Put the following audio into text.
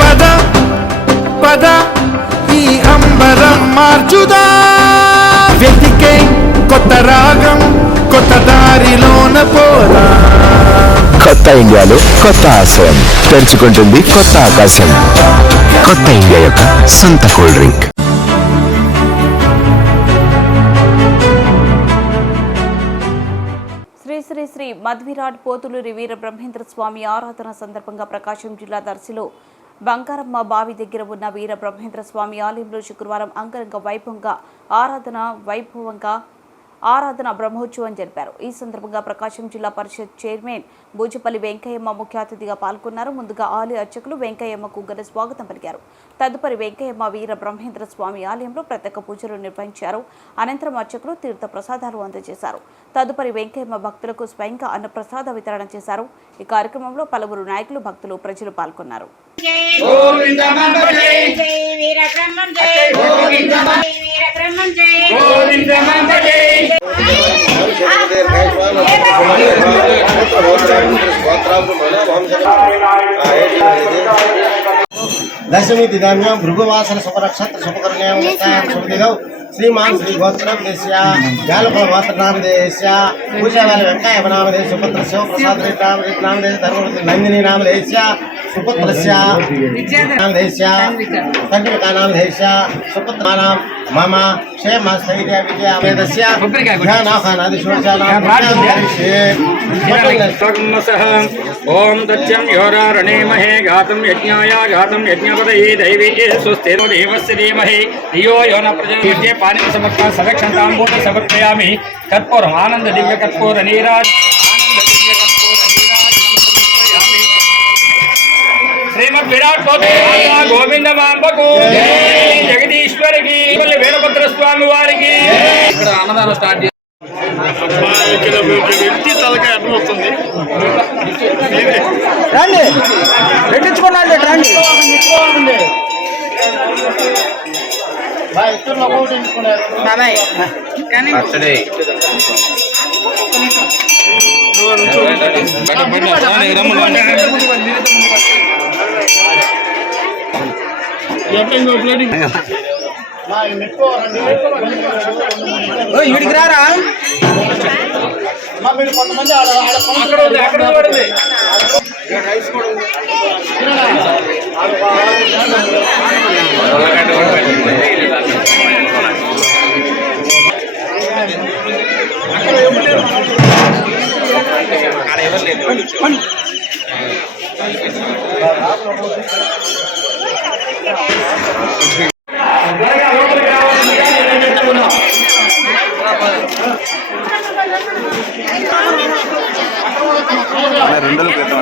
పద పద ఈ అంబరం మార్చుదా? వెతికే కొత్త రాగం కొత్త దారిలోన పోదా కొత్త ఇండియాలో కొత్త ఆశయం. తెరుచుకుంటుంది కొత్త ఆకాశం. కొత్త ఇండియా యొక్క సొంత కూల్ డ్రింక్. శ్రీ శ్రీ శ్రీ మధ్విరాట్ పోతులూరి వీర బ్రహ్మేంద్ర స్వామి ఆరాధన సందర్భంగా ప్రకాశం జిల్లా దర్శిలో బంగారమ్మ బావి దగ్గర ఉన్న వీర బ్రహ్మేంద్ర స్వామి ఆలయంలో శుక్రవారం అంగరంగ వైభవంగా ఆరాధన వైభవంగా ఆరాధన బ్రహ్మోత్సవం జరిపారు. ఈ సందర్భంగా ప్రకాశం జిల్లా పరిషత్ చైర్మన్ బూజపల్లి వెంకయ్యమ్మ ముఖ్య అతిథిగా పాల్గొన్నారు. ముందుగా ఆలయ అర్చకులు వెంకయ్యమ్మకు ఘన స్వాగతం పలికారు. తదుపరి వెంకయ్యమ్మ వీర బ్రహ్మేంద్ర స్వామి ఆలయంలో ప్రత్యేక పూజలు నిర్వహించారు. అనంతరం అర్చకులు తీర్థ ప్రసాదాలు అందజేశారు. తదుపరి వెంకయ్యమ్మ భక్తులకు స్వయంగా అన్న ప్రసాద వితరణ చేశారు. ఈ కార్యక్రమంలో పలువురు నాయకులు భక్తులు ప్రజలు పాల్గొన్నారు. జై! दशमी दिदान भृगुवासन सुपरक्षत्र सुपकर्ण्या श्रीमान श्री गोत्रम देश्या पूजावाल नाम सुपुत्र शिव प्रसाद नाम नाम नंदिनी नाम देश्या नाम देश्या नाम देश्या सुपुत्र नाम मम क्षेमस्थैर्य विजयावेदस्य ॐ दत्यं योरारणेमहे घातं यज्ञाय घातं यज्ञपदये दैवे स्वस्तिरो देवस्य धीमहि। धियो यो न प्रजयज्ञे पाणिं समर्पण सदक्षन्ताम्बोध समर्पयामि। कर्पूरम् आनन्ददिव्यकर्पूरनीराज श्रीमद्विराट् गोविन्दमाम्बको जय। జగదీశ్వరికి వీరభద్ర స్వామి వారికి. ఇక్కడ అన్నదానం స్టార్ట్ రండి. పెట్టించుకోండి రండి. ఇద్దరు ఒకటి ఇడికి రారా? మీరు కొంతమంది ఆడ ఆడ అక్కడ ఉంది అక్కడ ఉంది, వాడు రెండు క్రితం